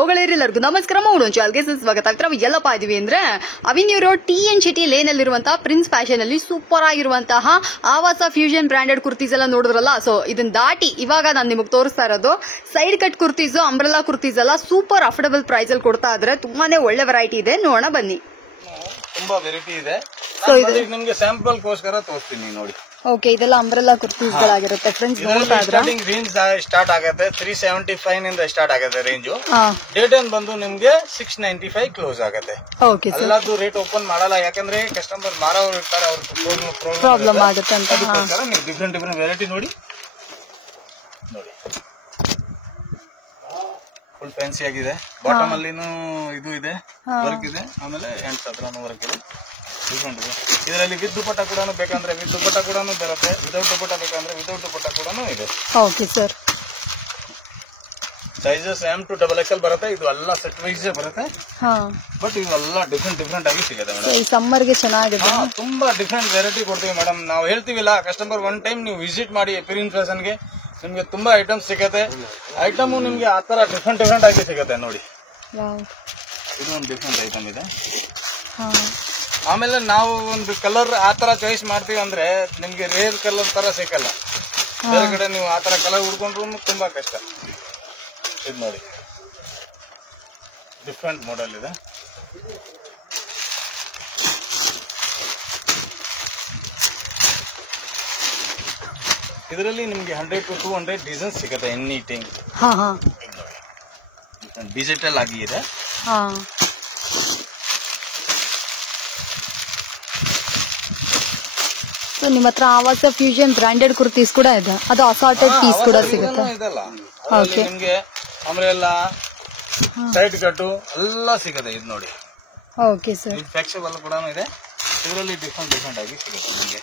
ಎಲ್ಲರಿಗೂ ನಮಸ್ಕಾರ. ಚಾನಲ್ಗೆ ಸ್ವಾಗತ. ಎಲ್ಲಪ್ಪ ಇದೀವಿ ಅಂದ್ರೆ avenue road TN Chetty lane ಅಲ್ಲಿರುವಂತಹ ಪ್ರಿನ್ಸ್ ಫ್ಯಾಷನ್ ಅಲ್ಲಿ ಸೂಪರ್ ಆಗಿರುವಂತಹ ಆವಾಸ ಫ್ಯೂಷನ್ ಬ್ರಾಂಡೆಡ್ ಕುರ್ತೀಸ್ ಎಲ್ಲ ನೋಡಿದ್ರಲ್ಲ. ಸೊ ಇದನ್ನ ದಾಟಿ ಇವಾಗ ನಾನು ನಿಮಗೆ ತೋರಿಸ್ತಾ ಇರೋದು side cut kurtis, umbrella kurtis ಎಲ್ಲ ಸೂಪರ್ ಅಫೋರ್ಡಬಲ್ ಪ್ರೈಸ್ ಅಲ್ಲಿ ಕೊಡ್ತಾ ಇದ್ರೆ. ತುಂಬಾನೇ ಒಳ್ಳೆ ವೆರೈಟಿ ಇದೆ, ನೋಡೋಣ ಬನ್ನಿ. ತುಂಬಾ ವೆರೈಟಿ ಇದೆ, ನಿಮ್ಗೆ ಸ್ಯಾಂಪಲ್ ಗೋಸ್ಕರ ತೋರಿಸ್ತೀನಿ ನೋಡಿ. ಓಕೆ, ಇದೆಲ್ಲ ಅಂಬ್ರೆಲಾ ಕುರ್ತೀಸ್ ಗಳಾಗಿರುತ್ತೆ ಫ್ರೆಂಡ್ಸ್. ನೋಡ್ತಾ ಇದ್ರೆ ರೇಂಜ್ ಸ್ಟಾರ್ಟ್ ಆಗುತ್ತೆ 375 ನಿಂದ ಸ್ಟಾರ್ಟ್ ಆಗುತ್ತೆ ರೇಂಜ್. ಡೇಟ್ ಏನ್ ಬಂದು ನಿಮ್ಗೆ 695 ಕ್ಲೋಸ್ ಆಗುತ್ತೆ. ಎಲ್ಲದೂ ರೇಟ್ ಓಪನ್ ಮಾಡಲ್ಲ, ಯಾಕಂದ್ರೆ ಕಸ್ಟಮರ್ ಮಾರೋರು ಇರ್ತಾರೆ, ಅವ್ರ ಪ್ರಾಬ್ಲಮ್ ಆಗುತ್ತೆ ಅಂತ. ನೀವು ಡಿಫ್ರೆಂಟ್ ವೆರೈಟಿ ನೋಡಿ. ಫುಲ್ ಫ್ಯಾನ್ಸಿ ಆಗಿದೆ. ಬಾಟಮ್ ಅಲ್ಲಿನೂ ಇದು ಇದೆ, ವರ್ಕ್ ಇದೆ, ಆಮೇಲೆ ಹ್ಯಾಂಡ್ಸ್ ಹತ್ರನೂ ವರ್ಕ್ ಇದೆ. ಡಿಫ್ರೆಂಟ್ ಇದೆ. ಇದರಲ್ಲಿ ವಿತ್ ದುಪಟ್ಟ ಕೂಡ ಬೇಕಂದ್ರೆ ವಿತ್ ದುಪಟ್ಟ ಕೂಡ ಬರುತ್ತೆ, ವಿದೌಟ್ ದುಪಟ್ಟ ಬೇಕಂದ್ರೆ ವಿದೌಟ್ ದುಪಟ್ಟ ಕೂಡ ಇದೆ. Okay sir. Sizes M to XXL ಬರುತ್ತೆ. ಇದು ಎಲ್ಲ ಸೆಟ್ ವೈಸ್ ಬರುತ್ತೆ, ಬಟ್ ಇವೆಲ್ಲ ಡಿಫ್ರೆಂಟ್ ಆಗಿ ಸಿಗುತ್ತೆ ಮೇಡಮ್. ಈ ಸಮ್ಮರ್ ಗೆ ಚೆನ್ನಾಗಿದೆ. ತುಂಬಾ ಡಿಫ್ರೆಂಟ್ ವೆರೈಟಿ ಕೊಡ್ತೀವಿ ಮೇಡಮ್. ನಾವು ಹೇಳ್ತೀವಿಲ್ಲ, ಕಸ್ಟಮರ್ ಒನ್ ಟೈಮ್ ನೀವು ವಿಸಿಟ್ ಮಾಡಿ ಪ್ರಿನ್ಸ್ ಫ್ಯಾಷನ್ ಗೆ, ನಿಮ್ಗೆ ತುಂಬಾ ಐಟಮ್ಸ್ ಸಿಗುತ್ತೆ. ಐಟಮ್ ನಿಮ್ಗೆ ಆತರ ಡಿಫ್ರೆಂಟ್ ಆಗಿ ಸಿಗುತ್ತೆ ನೋಡಿ. ಇದು ಒಂದು ಡಿಫ್ರೆಂಟ್ ಐಟಮ್ ಇದೆ. ಆಮೇಲೆ ನಾವು ಒಂದು ಕಲರ್ ಆತರ ಚಾಯ್ಸ್ ಮಾಡ್ತೀವಿ ಅಂದ್ರೆ ನಿಮ್ಗೆ ರೇರ್ ಕಲರ್ ತರ ಸಿಕ್ಕಲ್ಲ. ಬೇರೆ ಕಡೆ ನೀವು ಆತರ ಕಲರ್ ಹುಡ್ಕೊಂಡ್ರು ತುಂಬಾ ಕಷ್ಟ. ಇದು ನೋಡಿ, ಡಿಫ್ರೆಂಟ್ ಮಾಡೆಲ್ ಇದೆ. ಇದರಲ್ಲಿ ನಿಮ್ಗೆ 100 to 200 ಡಿಸೈನ್ ಸಿಗುತ್ತೆ ಎನಿ ಟೈಮ್. ಡಿಜಿಟಲ್ ಆಗಿ ಇದೆ. ಸೊ ನಿಮ್ಮ ಹತ್ರ ಆವಾಸ ಫ್ಯೂಷನ್ ಬ್ರಾಂಡೆಡ್ ಕುರ್ತೀಸ್ ಕೂಡ ಇದೆ, ಅದು ಅಸಾರ್ಟೆಡ್ ಪೀಸ್ ಕೂಡ ಸಿಗುತ್ತೆ. ನಿಮ್ಗೆ ಅಂಬ್ರೆಲಾ, ಸೈಡ್ ಕಟ್ಟು ಎಲ್ಲ ಸಿಗುತ್ತೆ. ಇದು ನೋಡಿ. Okay sir. ಫ್ಲೆಕ್ಸಿಬಲ್ ಕೂಡ ಇದೆ. ಇದರಲ್ಲಿ ಡಿಫ್ರೆಂಟ್ ಆಗಿ ಸಿಗುತ್ತೆ ನಿಮ್ಗೆ.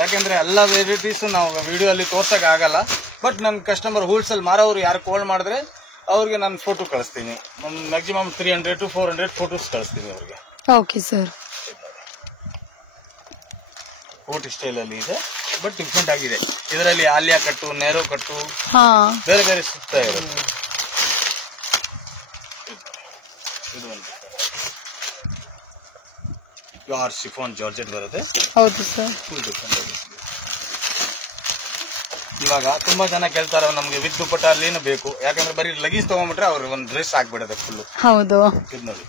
ಯಾಕೆಂದ್ರೆ ಎಲ್ಲ ವೆರೈಟೀಸ್ ನಾವು ವಿಡಿಯೋ ಅಲ್ಲಿ ತೋರ್ಸಕ್ ಆಗಲ್ಲ, ಬಟ್ ನಮ್ ಕಸ್ಟಮರ್ ಹೋಲ್ಸೇಲ್ ಮಾರೋರು ಯಾರು ಕಾಲ್ ಮಾಡಿದ್ರೆ ಅವ್ರಿಗೆ ನಾನು ಫೋಟೋ ಕಳಿಸ್ತೀನಿ. ಮ್ಯಾಕ್ಸಿಮಮ್ 300 to 400 ಫೋಟೋಸ್ ಕಳಿಸ್ತೀನಿ ಅವ್ರಿಗೆ. Okay sir. ಕೋಟ್ ಸ್ಟೈಲ್ ಅಲ್ಲಿ ಇದೆ, ಬಟ್ ಡಿಫ್ರೆಂಟ್ ಆಗಿದೆ. ಇದರಲ್ಲಿ ಆಲಿಯಾ ಕಟ್ಟು, ನೇರೋ ಕಟ್ಟು, ಬೇರೆ ಸುತ್ತ ಇರುತ್ತೆ. ಇದು ಒಂದು ಪ್ಯೂರ್ ಶಿಫಾನ್ ಜಾರ್ಜೆಟ್ ಬರುತ್ತೆ. ಹೌದು ಸರ್. ಫುಲ್ ಡಿಫ್ರೆಂಟ್ ಆಗಿದೆ. ಇವಾಗ ತುಂಬಾ ಜನ ಕೇಳ್ತಾರೆ ನಮ್ಗೆ ವಿತ್ ದುಪಟ್ಟ ಅಲ್ಲಿನೂ ಬೇಕು, ಯಾಕಂದ್ರೆ ಬರೀ ಲಗೇಜ್ ತಗೊಂಡ್ಬಿಟ್ರೆ ಅವ್ರಿಗೆ ಒಂದು ಡ್ರೆಸ್ ಆಗ್ಬಿಡುತ್ತೆ ಫುಲ್. ಹೌದು. ಇದು ನೋಡಿ,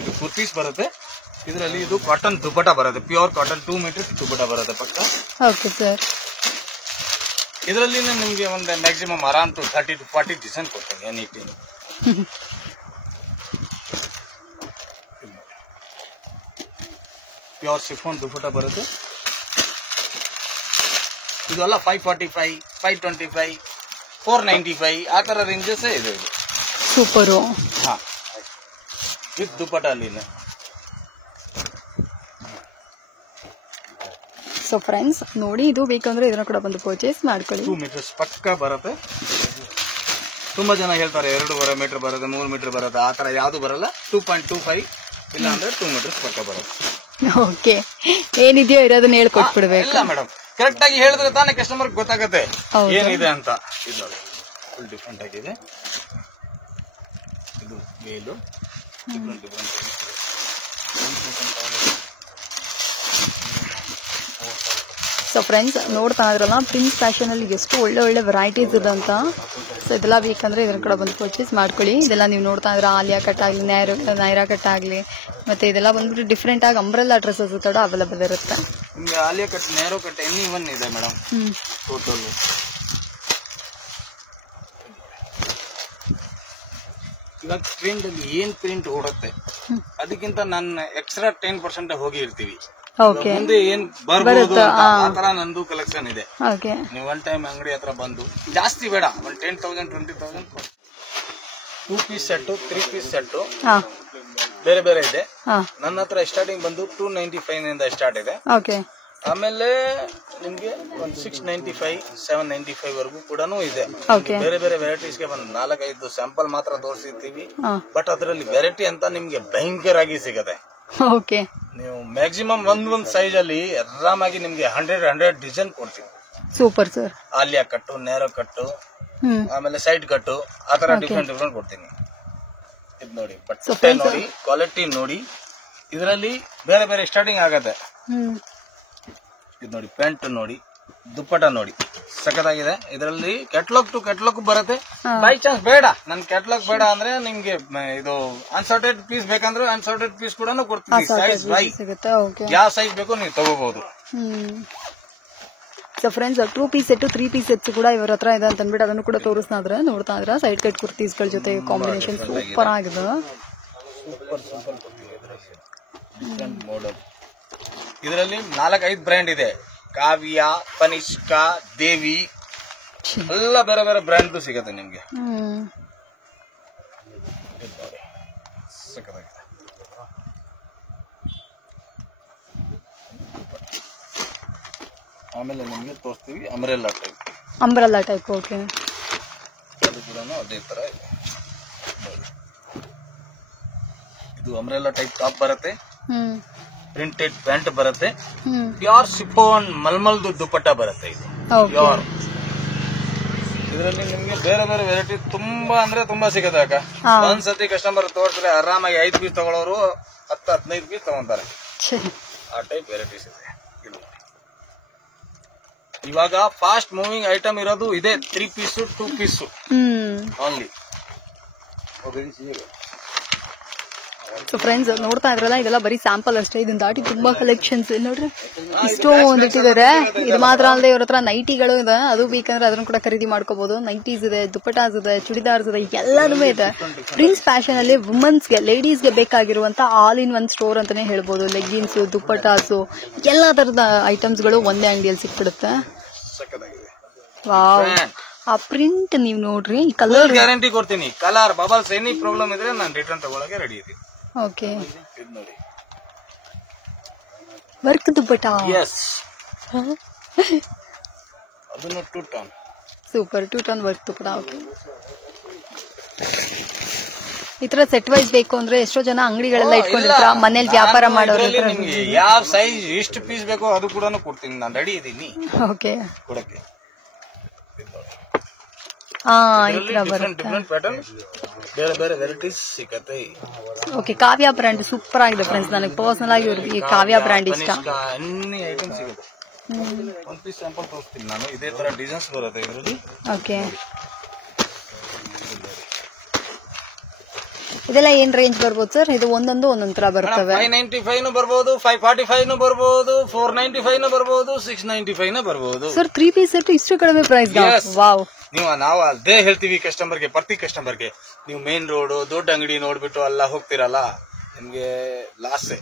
ಇದು ಕುರ್ತೀಸ್ ಬರುತ್ತೆ. ಇದರಲ್ಲಿ ಇದು ಕಾಟನ್ ದುಪಟ್ಟ ಬರುತ್ತೆ, ಪ್ಯೂರ್ ಕಾಟನ್ 2 ಮೀಟರ್ ದುಪಟ್ಟ ಬರುತ್ತೆ ಪಕ್ಕ. Okay sir. ಇದರಲ್ಲಿ ನಿಮ್ಗೆ ಒಂದು ಮ್ಯಾಕ್ಸಿಮಮ್ ಆರಾಮ್ 30 to 40 ಡಿಸೈನ್ ಕೊಡ್ತೀನಿ any time. Pure chiffon dupatta ಬರುತ್ತೆ. ಇದೆಲ್ಲ 545, 525, 495 ಆ ತರ ರೇಂಜಸ್ ಇದೆ. ಇದು ಸೂಪರು. ಹಾ, ವಿತ್ ದುಪಟ್ಟ ಅಲ್ಲಿನೇ. ಸೊ ಫ್ರೆಂಡ್ಸ್ ನೋಡಿ, ಇದು ಬೇಕಂದ್ರೆ ಇದನ್ನ ಕೂಡ ಬಂದು ಪರ್ಚೇಸ್ ಮಾಡ್ಕೊಳ್ಳಿ. 2 ಮೀಟರ್ಸ್ ಪಕ್ಕ ಬರುತ್ತೆ. ತುಂಬಾ ಜನ ಹೇಳ್ತಾರೆ 2.5 ಮೀಟರ್ ಬರುತ್ತೆ, 3 ಮೀಟರ್ ಬರುತ್ತೆ, ಆ ತರ ಯಾವ್ದು ಬರಲ್ಲ. 2.25 ಇಲ್ಲ ಅಂದ್ರೆ 2 ಮೀಟರ್ಸ್ ಪಕ್ಕ ಬರುತ್ತೆ. ಓಕೆ, ಏನಿದೆಯೋ ಇರೋದನ್ನ ಹೇಳ್ಕೊಟ್ಬಿಡ್ಬೇಕು. ಇಲ್ಲ ಮೇಡಮ್, ಕರೆಕ್ಟ್ ಆಗಿ ಹೇಳಿದ್ರೆ ತಾನೇ ಕಸ್ಟಮರ್ ಗೊತ್ತಾಗುತ್ತೆ ಏನಿದೆ ಅಂತ. ಇದು ನೋಡಿ, ಫುಲ್ ಡಿಫ್ರೆಂಟ್ ಆಗಿದೆ. ಇದು ವೇಲು ಡಿಫ್ರೆಂಟ್. ಸೊ ಫ್ರೆಂಡ್ಸ್ ನೋಡ್ತಾ ಇದ್ರಲ್ಲ, ಪ್ರಿನ್ಸ್ ಫ್ಯಾಷನ್ ಅಲ್ಲಿ ಎಷ್ಟು ಒಳ್ಳೆ ವೆರೈಟೀಸ್ ಇದೆ ಅಂತ. ಸೊ ಇದೆಲ್ಲ ಬೇಕಂದ್ರೆ ಇದನ್ನ ಕೂಡ ಬಂದು ಪರ್ಚೇಸ್ ಮಾಡ್ಕೊಳ್ಳಿ. ಇದೆಲ್ಲ ನೀವು ನೋಡ್ತಾ ಇದ್ರೆ ಆಲಿಯಾ ಕಟ್ ಆಗಲಿ, ನೈರಾ ಕಟ್ ಆಗಲಿ, ಮತ್ತೆ ಇದೆಲ್ಲ ಬಂದ್ಬಿಟ್ಟು ಡಿಫ್ರೆಂಟ್ ಆಗಿ ಅಂಬ್ರೆಲಾ ಡ್ರೆಸ್ಸಸ್ ಕೂಡ ಅವೈಲೇಬಲ್ ಇರುತ್ತೆ. ನಿಮ್ಗೆ Alia cut, narrow cut any one ಇದೆ ಮೇಡಮ್. ಟೋಟಲ್ ಇವಾಗ ಟ್ರೆಂಡ್ ಅಲ್ಲಿ ಏನ್ ಪ್ರಿಂಟ್ ಓಡುತ್ತೆ ಅದಕ್ಕಿಂತ ನಾನು ಎಕ್ಸ್ಟ್ರಾ 10% ಹೋಗಿ ಇರ್ತೀವಿ. ಮುಂದೆ ಏನ್ ಬರ್ಬೋದು ಆ ತರ ನಂದು ಕಲೆಕ್ಷನ್ ಇದೆ. ನೀವು ಒನ್ ಟೈಮ್ ಅಂಗಡಿ ಹತ್ರ ಬಂದು, ಜಾಸ್ತಿ ಬೇಡ, ಒಂದು 10,000 20,000 2 ಪೀಸ್ ಸೆಟ್, 3 ಪೀಸ್ ಸೆಟ್ ಬೇರೆ ಇದೆ. ನನ್ನ ಹತ್ರ ಸ್ಟಾರ್ಟಿಂಗ್ ಬಂದು 295 ನಿಂದ ಸ್ಟಾರ್ಟ್ ಇದೆ. ಆಮೇಲೆ ನಿಮ್ಗೆ ಒಂದು 695, 795 ವರೆಗೂ ಕೂಡ ಇದೆ. ಬೇರೆ ವೆರೈಟೀಸ್ಗೆ ಒಂದು 4-5 ಸ್ಯಾಂಪಲ್ ಮಾತ್ರ ತೋರಿಸಿರ್ತೀವಿ, ಬಟ್ ಅದರಲ್ಲಿ ವೆರೈಟಿ ಅಂತ ನಿಮ್ಗೆ ಭಯಂಕರ ಆಗಿ ಸಿಗುತ್ತೆ. ನೀವು ಮ್ಯಾಕ್ಸಿಮಮ್ ಒಂದ್ ಸೈಜ್ ಅಲ್ಲಿ ಆರಾಮಾಗಿ ನಿಮ್ಗೆ 100 ಡಿಸೈನ್ ಕೊಡ್ತೀವಿ. Super sir. ಆಲಿಯಾ ಕಟ್ಟು, ನೇರೋ ಕಟ್ಟು, ಆಮೇಲೆ ಸೈಡ್ ಕಟ್ಟು, ಆತರ ಡಿಫ್ರೆಂಟ್ ಕೊಡ್ತೀನಿ. ಇದು ನೋಡಿ ಬಟ್ಟೆ ನೋಡಿ, ಕ್ವಾಲಿಟಿ ನೋಡಿ, ಇದರಲ್ಲಿ ಬೇರೆ ಬೇರೆ ಸ್ಟಾರ್ಟಿಂಗ್ ಆಗತ್ತೆ. ಇದು ನೋಡಿ ಪ್ಯಾಂಟ್ ನೋಡಿ, ದುಪ್ಪಟ ನೋಡಿ, ಸಖತ್ತಾಗಿದೆ. ಇದರಲ್ಲಿ ಕ್ಯಾಟ್ಲಾಗ್ ಟು ಕ್ಯಾಟ್ಲಾಗ್ ಬರುತ್ತೆ. ಬೈ ಚಾನ್ಸ್ ಬೇಡ, ನನ್ ಕ್ಯಾಟ್ಲಾಗ್ ಬೇಡ ಅಂದ್ರೆ ನಿಮ್ಗೆ ಇದು ಅನ್ಸಾರ್ಟೆಡ್ ಪೀಸ್ ಬೇಕಂದ್ರೆ ಅನ್ಸಾರ್ಟೆಡ್ ಪೀಸ್ ಕೂಡ ಕೊಡ್ತೀನಿ. ಸೈಜ್ ಬೈ ಯಾವ ಸೈಜ್ ಬೇಕು ನೀವು ತಗೋಬಹುದು. So friends 2 piece set 3 piece sets ಕೂಡ ಇವ್ರ ಹತ್ರ ಇದೆ ಅಂತ ಅಂದ್ಬಿಟ್ಟು ಅದನ್ನು ಕೂಡ ತೋರಿಸ್ತಾ ಇದ್ರೆ ನೋಡ್ತಾ ಇದ್ರ ಸೈಡ್ ಕಟ್ ಕುರ್ತೀಸ್ಗಳ ಜೊತೆ ಕಾಂಬಿನೇಷನ್ ಸೂಪರ್ ಆಗಿದೆ. ಇದರಲ್ಲಿ 4-5 ಬ್ರ್ಯಾಂಡ್ ಇದೆ. ಕಾವ್ಯ, ಕನಿಷ್ಕಾ, ದೇವಿ, ಎಲ್ಲ ಬೇರೆ ಬೇರೆ ಬ್ರ್ಯಾಂಡ್ ಸಿಗುತ್ತೆ ನಿಮ್ಗೆ. ಆಮೇಲೆ ನಿಮ್ಗೆ ತೋರಿಸ್ತೀವಿ ಅಂಬ್ರೆಲ್ಲಾ ಟೈಪ್. ಓಕೆ, ಅದು ಕೂಡ ಅದೇ ತರ ಇದೆ. ಇದು ಅಂಬ್ರೆಲ್ಲಾ ಟೈಪ್ ಟಾಪ್ ಬರುತ್ತೆ, ಪ್ರಿಂಟೆಡ್ ಪ್ಯಾಂಟ್ ಬರುತ್ತೆ, ಪ್ಯೂರ್ ಸಿಫೋನ್ ಮಲ್ಮಲ್ದು ದುಪ್ಪಟ್ಟ ಬರುತ್ತೆ. ಇದು ಪ್ಯೂರ್. ಇದರಲ್ಲಿ ನಿಮ್ಗೆ ಬೇರೆ ಬೇರೆ ವೆರೈಟಿ ತುಂಬಾ ಅಂದ್ರೆ ತುಂಬಾ ಸಿಗುತ್ತೆ ಅಕ್ಕ. ಒಂದ್ಸತಿ ಕಸ್ಟಮರ್ ತೋರಿಸಿದ್ರೆ ಆರಾಮಾಗಿ 5 ಪೀಸ್ ತಗೊಳ್ಳೋರು 10-15 ಪೀಸ್ ತಗೊಂತಾರೆ. ಆ ಟೈಪ್ ವೆರೈಟೀಸ್ ಇದೆ. ಇವಾಗ ಫಾಸ್ಟ್ ಮೂವಿಂಗ್ ಐಟಮ್ ಇರೋದು ಇದೆ 3 piece 2 piece only. So friends ನೋಡ್ತಾ ಇದ್ರಲ್ಲ, ಇದೆಲ್ಲ ಬರೀ ಸ್ಯಾಂಪಲ್ ಅಷ್ಟೇ. ಇದನ್ನ ದಾಟಿ ತುಂಬಾ ಕಲೆಕ್ಷನ್ಸ್ ನೋಡ್ರಿ, ಇಷ್ಟೋ ಒಂದಿಟ್ಟಿದ್ದಾರೆ. ಇದು ಮಾತ್ರ ಅಲ್ಲದೆ ಇವ್ರ ಹತ್ರ ನೈಟಿಗಳು ಇದೆ, ಅದು ಬೇಕಂದ್ರೆ ಅದನ್ನು ಕೂಡ ಖರೀದಿ ಮಾಡ್ಕೋಬಹುದು. ನೈಟೀಸ್ ಇದೆ, ದುಪ್ಪಟಾಸ್ ಇದೆ, ಚುಡಿದಾರ್ಸ್ ಇದೆ, ಎಲ್ಲಾನು ಇದೆ. ಪ್ರಿನ್ಸ್ ಫ್ಯಾಷನ್ ಅಲ್ಲಿ ವುಮೆನ್ಸ್ಗೆ, ಲೇಡೀಸ್ಗೆ ಬೇಕಾಗಿರುವಂತ ಆಲ್ ಇನ್ ಒನ್ ಸ್ಟೋರ್ ಅಂತಾನೆ ಹೇಳ್ಬೋದು. ಲೆಗ್ಗಿನ್ಸ್, ದುಪ್ಪಟಾಸು, ಎಲ್ಲಾ ತರದ ಐಟಮ್ಸ್ ಗಳು ಒಂದೇ ಅಂಗಡಿಯಲ್ಲಿ ಸಿಕ್ಬಿಡುತ್ತೆ. ವಾವ್, ಆ ಪ್ರಿಂಟ್ ನೀವ್ ನೋಡ್ರಿ, ಈ ಕಲರ್ ಗ್ಯಾರಂಟಿ ಕೊಡ್ತೀನಿ. ಕಲರ್ ಬಬಲ್ಸ್ ಎನಿ ಪ್ರಾಬ್ಲಮ್ ಇದ್ರೆ ನಾನು ರಿಟರ್ನ್ ತಗೊಳಕ್ಕೆ ರೆಡಿ ಇದ್ದೀನಿ. ಓಕೆ, ವರ್ಕ್ ದುಪ್ಪಟ, ಅದನ್ನು 2 ton super 2 ton work dupatta. Okay, ಈ ತರ ಸೆಟ್ ವೈಸ್ ಬೇಕು ಅಂದ್ರೆ ಎಷ್ಟೋ ಜನ ಅಂಗಡಿಗಳೆಲ್ಲ ಇಟ್ಕೊಂಡಿರ್ತಾರ, ಮನೇಲಿ ವ್ಯಾಪಾರ ಮಾಡೋರು. ನಿಮ್ಗೆ ಯಾವ ಸೈಜ್ ಎಷ್ಟು ಪೀಸ್ ಬೇಕೋ ಅದು ಕೂಡ ಕೊಡ್ತೀನಿ, ನಾನು ರೆಡಿ ಇದ್ದೀನಿ. ಓಕೆ, ಕೊಡಕ್ಕೆ. ಬೇರೆ ಬೇರೆ ವೆರೈಟೀಸ್ ಸಿಗತ್ತೆ. ಓಕೆ, ಕಾವ್ಯ ಬ್ರ್ಯಾಂಡ್ ಸೂಪರ್ ಆಗಿದೆ ಫ್ರೆಂಡ್ಸ್. ನನಗೆ ಪರ್ಸನಲ್ ಆಗಿ ಈ ಕಾವ್ಯ ಬ್ರ್ಯಾಂಡ್ ಇಷ್ಟ. ಎನಿ ಐಟಮ್ ಸಿಗುತ್ತೆ. ಒಂದು ಪೀಸ್ ಸ್ಯಾಂಪಲ್ ತೋರಿಸ್ತೀನಿ ನಾನು. ಇದೇ ತರ ಡಿಸೈನ್ಸ್ ಬರುತ್ತೆ ಇದರಲ್ಲಿ. ಓಕೆ, ಇದೆಲ್ಲ ಏನ್ ರೇಂಜ್ ಬರ್ಬೋದು ಸರ್? ಇದು ಒಂದೊಂದು ಒಂದೊಂದ್ ತರ ಬರ್ತವೆ. 595 ಬರ್ಬೋದು, 545 ಬರ್ಬೋದು, 495 ಬರ್ಬೋದು, 695 ಬರ್ಬೋದು. ಸರ್ 3 ಪೀಸ್ ಸೆಟ್ ಇಷ್ಟು ಕಡಿಮೆ ಪ್ರೈಸ್? ವಾವ್. ನಾವು ಅದೇ ಹೇಳ್ತೀವಿ ಕಸ್ಟಮರ್ಗೆ, ಪ್ರತಿ ಕಸ್ಟಮರ್ಗೆ. ನೀವು ಮೇನ್ ರೋಡ್ ದೊಡ್ಡ ಅಂಗಡಿ ನೋಡ್ಬಿಟ್ಟು ಎಲ್ಲ ಹೋಗ್ತಿರಲ್ಲ, ನಿಮ್ಗೆ ಲಾಸ್.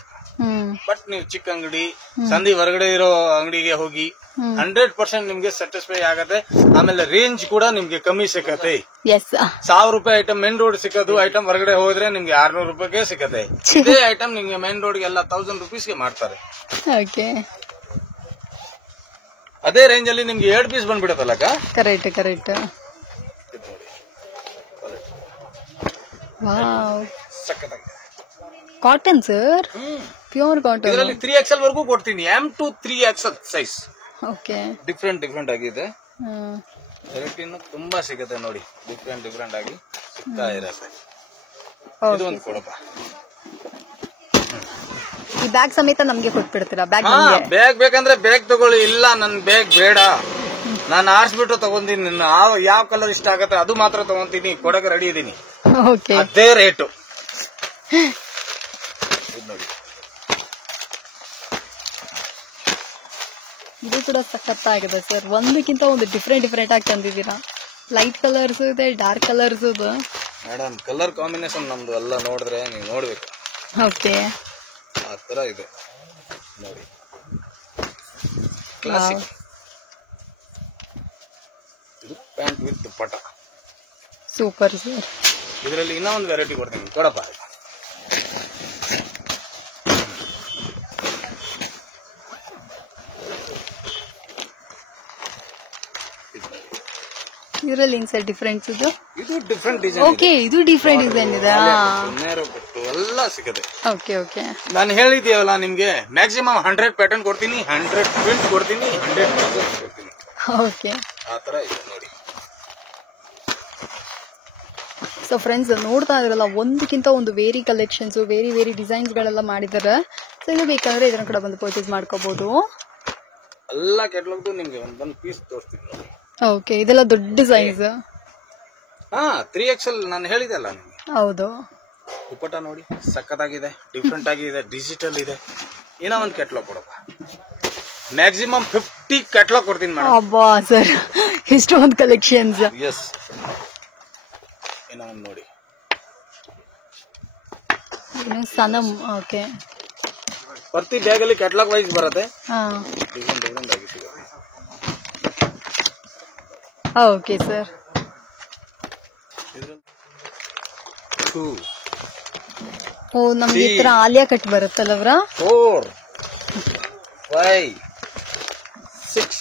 ಬಟ್ ನೀವು ಚಿಕ್ಕ ಅಂಗಡಿ, ಸಂಧಿ ಹೊರಗಡೆ ಇರೋ ಅಂಗಡಿಗೆ ಹೋಗಿ 100% ನಿಮ್ಗೆ ಸ್ಯಾಟಿಸ್ಫೈ ಆಗತ್ತೆ. ಆಮೇಲೆ ರೇಂಜ್ ಕೂಡ ನಿಮ್ಗೆ ಕಮ್ಮಿ ಸಿಕ್ಕತ್ತೆ. 1000 ರೂಪಾಯಿ ಐಟಮ್ ಮೇನ್ ರೋಡ್ ಸಿಕ್ಕೋದು, ಐಟಮ್ ಹೊರಗಡೆ ಹೋದ್ರೆ ನಿಮ್ಗೆ 600 ರೂಪಾಯಿಗೆ ಸಿಕ್ಕತ್ತೆ. ಇದೇ ಐಟಮ್ ನಿಮ್ಗೆ ಮೇನ್ ರೋಡ್ ಎಲ್ಲ 1000 ರೂಪೀಸ್ಗೆ ಮಾಡ್ತಾರೆ. ಅದೇ ರೇಂಜ್ ಅಲ್ಲಿ ನಿಮ್ಗೆ 2 ಪೀಸ್ ಬಂದ್ಬಿಡತ್ತಲ್ಲ. Correct correct. Wow, cotton sir, pure cotton. ಇದರಲ್ಲಿ 3XL ವರೆಗೂ ಕೊಡ್ತೀನಿ, M to 3XL size. Okay, different ಆಗಿದೆ. ವೆರೈಟಿನೂ ತುಂಬಾ ಸಿಗುತ್ತೆ ನೋಡಿ, ಡಿಫ್ರೆಂಟ್ ಆಗಿ ಸಿಗ್ತಾ ಇರತ್ತೆ. ಇದು ಒಂದು ಕೊಡಪ್ಪ. ಈ ಬ್ಯಾಗ್ ಸಮೇತ ನಮ್ಗೆ ಕೊಟ್ಬಿಡ್ತೀರಾ? ಬ್ಯಾಗ್ ಬೇಕಂದ್ರೆ ಬ್ಯಾಗ್ ತಗೊಳ್ಳಿ. ಇಲ್ಲ ನನ್ ಬ್ಯಾಗ್ ಬೇಡ, ನಾನು ಆರಿಸ್ಬಿಟ್ಟು ತಗೊಂತೀನಿ. ಯಾವ ಕಲರ್ ಇಷ್ಟ ಆಗತ್ತೆ ಅದು ಮಾತ್ರ ತಗೊಂತೀನಿ, ಕೊಡಕ್ಕೆ ರೆಡಿ ಇದೀನಿ. ಅದೇ ರೇಟು. ನೋಡಿ, ಇದು ಕೂಡ ಸಖತ್ತಾಗಿದೆ ಸರ್. ಒಂದಕ್ಕಿಂತ ಒಂದು ಡಿಫ್ರೆಂಟ್ ಆಗಿ ತಂದಿದ್ದೀರಾ. ಲೈಟ್ ಕಲರ್ಸ್ ಇದೆ, ಡಾರ್ಕ್ ಕಲರ್ಸ್ ಇದೆ. ಮೇಡಮ್ ಕಲರ್ ಕಾಂಬಿನೇಷನ್ ನಮ್ದು ಎಲ್ಲ ನೋಡಿದ್ರೆ ನೀವು ನೋಡ್ಬೇಕು. ಓಕೆ, ಆ ತರ ಇದೆ ನೋಡಿ, ಕ್ಲಾಸಿಕ್. ಇದು pant with dupatta. Super sir. ಇದರಲ್ಲಿ ಇನ್ನೂ ಒಂದು ವೆರೈಟಿ ಕೊಡ್ತೀನಿ, ಕೊಡಪ್ಪ. ಇದರಲ್ಲಿ ಏನ್ ಸರ್ ಡಿಫ್ರೆನ್ಸ್? ಇದು ಡಿಫ್ರೆಂಟ್ ಡಿಸೈನ್. ಓಕೆ, ಇದು ಡಿಫ್ರೆಂಟ್ ಡಿಸೈನ್ ಇದೆ. ಎಲ್ಲ ಸಿಗುತ್ತೆ. ಓಕೆ ಓಕೆ, ನಾನು ಹೇಳಿದ್ದೀವಲ್ಲ ನಿಮ್ಗೆ, ಮ್ಯಾಕ್ಸಿಮಮ್ 100 ಪ್ಯಾಟರ್ನ್ ಕೊಡ್ತೀನಿ, 100 ಪ್ರಿಂಟ್ ಕೊಡ್ತೀನಿ, 100 ಕೊಡ್ತೀನಿ. ಓಕೆ. ಆ ತರ ಇದೆ ನೋಡಿ. ಸೊ ಫ್ರೆಂಡ್ಸ್ ನೋಡ್ತಾ ಇದ್ರಲ್ಲ, ಒಂದಕ್ಕಿಂತ ಒಂದು ವೇರಿ ಕಲೆಕ್ಷನ್ಸ್, ವೇರಿ ಡಿಸೈನ್ಸ್ ಗಳೆಲ್ಲ ಮಾಡಿದ್ದಾರೆ. ಸೊ ಇದು ಬೇಕಂದ್ರೆ ಇದನ್ನ ಕೂಡ ಬಂದು ಪರ್ಚೇಸ್ ಮಾಡ್ಕೋಬಹುದು. ಎಲ್ಲ ಕೆಟ್ಲದ್ದು ನಿಮ್ಗೆ ಒಂದೊಂದು ಪೀಸ್ ತೋರಿಸ್ತೀನಿ ನೋಡಿ. ಓಕೆ, ಇದೆಲ್ಲ ದೊಡ್ಡ ಸೈಜ್. 3XL ನಾನು ಹೇಳಿದೆ ಅಲ್ಲ ನಿಮ್ಗೆ. ಹೌದು. ದುಪ್ಪಟ್ಟ ನೋಡಿ ಸಖತ್ತಾಗಿದೆ, ಡಿಫ್ರೆಂಟ್ ಆಗಿದೆ, ಡಿಜಿಟಲ್ ಇದೆ. ಏನೋ ಒಂದು ಕೆಟ್ಲಾಗ್ ಕೊಡಪ್ಪ. ಮ್ಯಾಕ್ಸಿಮಮ್ 50 ಕೆಟ್ಲಾಗ್ ಕೊಡ್ತೀನಿ ಮೇಡಮ್. ಅಬ್ಬಾ ಸರ್, ಇಷ್ಟೊಂದು ಕಲೆಕ್ಷನ್ಸ್. ಎಸ್, ಏನೋ ಒಂದು ನೋಡಿ. ಸನಮ್. ಓಕೆ. ಪ್ರತಿ ಬ್ಯಾಗ್ ಅಲ್ಲಿ ಕೆಟ್ಲಾಗ್ ವೈಸ್ ಬರುತ್ತೆ. ಡಿಫ್ರೆಂಟ್ ಆಗಿ ಸಿಗುತ್ತೆ. Okay sir. ಓ, ನಮ್ಗೆ ಈ ತರ ಆಲಿಯಾ ಕಟ್ ಬರುತ್ತಲ್ಲವ್ರ. 4 5 6.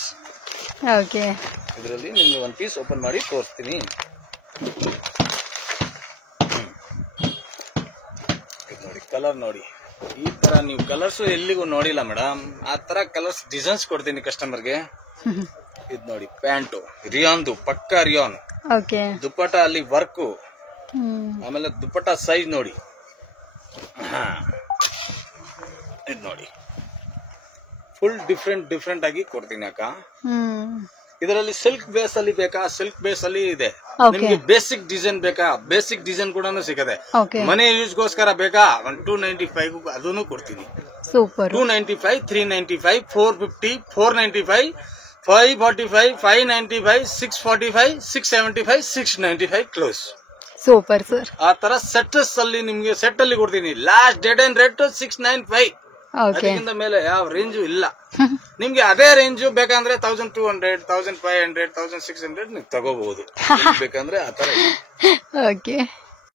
ಓಕೆ. ಇದರಲ್ಲಿ ನಿಮ್ಗೆ ಒಂದು ಪೀಸ್ ಓಪನ್ ಮಾಡಿ ತೋರಿಸ್ತೀನಿ. ನೋಡಿ ಕಲರ್ ನೋಡಿ, ಈ ತರ ನೀವು ಕಲರ್ಸ್ ಎಲ್ಲಿಗೂ ನೋಡಿಲ್ಲ ಮೇಡಮ್. ಆ ತರ ಕಲರ್ಸ್ ಡಿಸೈನ್ಸ್ ಕೊಡ್ತೀನಿ ಕಸ್ಟಮರ್ಗೆ. ಇದು ನೋಡಿ ಪ್ಯಾಂಟು ರಿಯಾನ್ದು, ಪಕ್ಕಾ ರಿಯಾನ್. ಓಕೆ. ದುಪ್ಪಟ್ಟ ಅಲ್ಲಿ ವರ್ಕು, ಆಮೇಲೆ ದುಪ್ಪಟ್ಟ ಸೈಜ್ ನೋಡಿ. ಇದು ನೋಡಿ ಫುಲ್ ಡಿಫ್ರೆಂಟ್ ಆಗಿ ಕೊಡ್ತೀನಿ ಅಕ್ಕ. ಇದರಲ್ಲಿ ಸಿಲ್ಕ್ ಬೇಸ್ ಅಲ್ಲಿ ಬೇಕಾ, ಸಿಲ್ಕ್ ಬೇಸ್ ಅಲ್ಲಿ ಇದೆ. ನಿಮ್ಗೆ ಬೇಸಿಕ್ ಡಿಸೈನ್ ಬೇಕಾ, ಬೇಸಿಕ್ ಡಿಸೈನ್ ಕೂಡ ಸಿಗದೆ. ಮನೆ ಯೂಸ್ಗೋಸ್ಕರ ಬೇಕಾ, 295 ಅದನ್ನು ಕೊಡ್ತೀನಿ. ಸೂಪರ್. 295, 395, 450, 495, 545, 595, 645, 675, 695 ಕ್ಲೋಸ್. Super sir. ಆ ತರ ಸೆಟ್ಸ್ ಅಲ್ಲಿ ನಿಮ್ಗೆ ಸೆಟ್ ಅಲ್ಲಿ ಕೊಡ್ತೀನಿ. Last dead and rate 695. ಅದಕ್ಕಿಂತ ಮೇಲೆ ಯಾವ ರೇಂಜು ಇಲ್ಲ. ನಿಮ್ಗೆ ಅದೇ ರೇಂಜು ಬೇಕಂದ್ರೆ 1200, 1500, 1600 ನೀವು ತಗೋಬಹುದು. ಬೇಕಂದ್ರೆ ಆ ತರ. ಓಕೆ.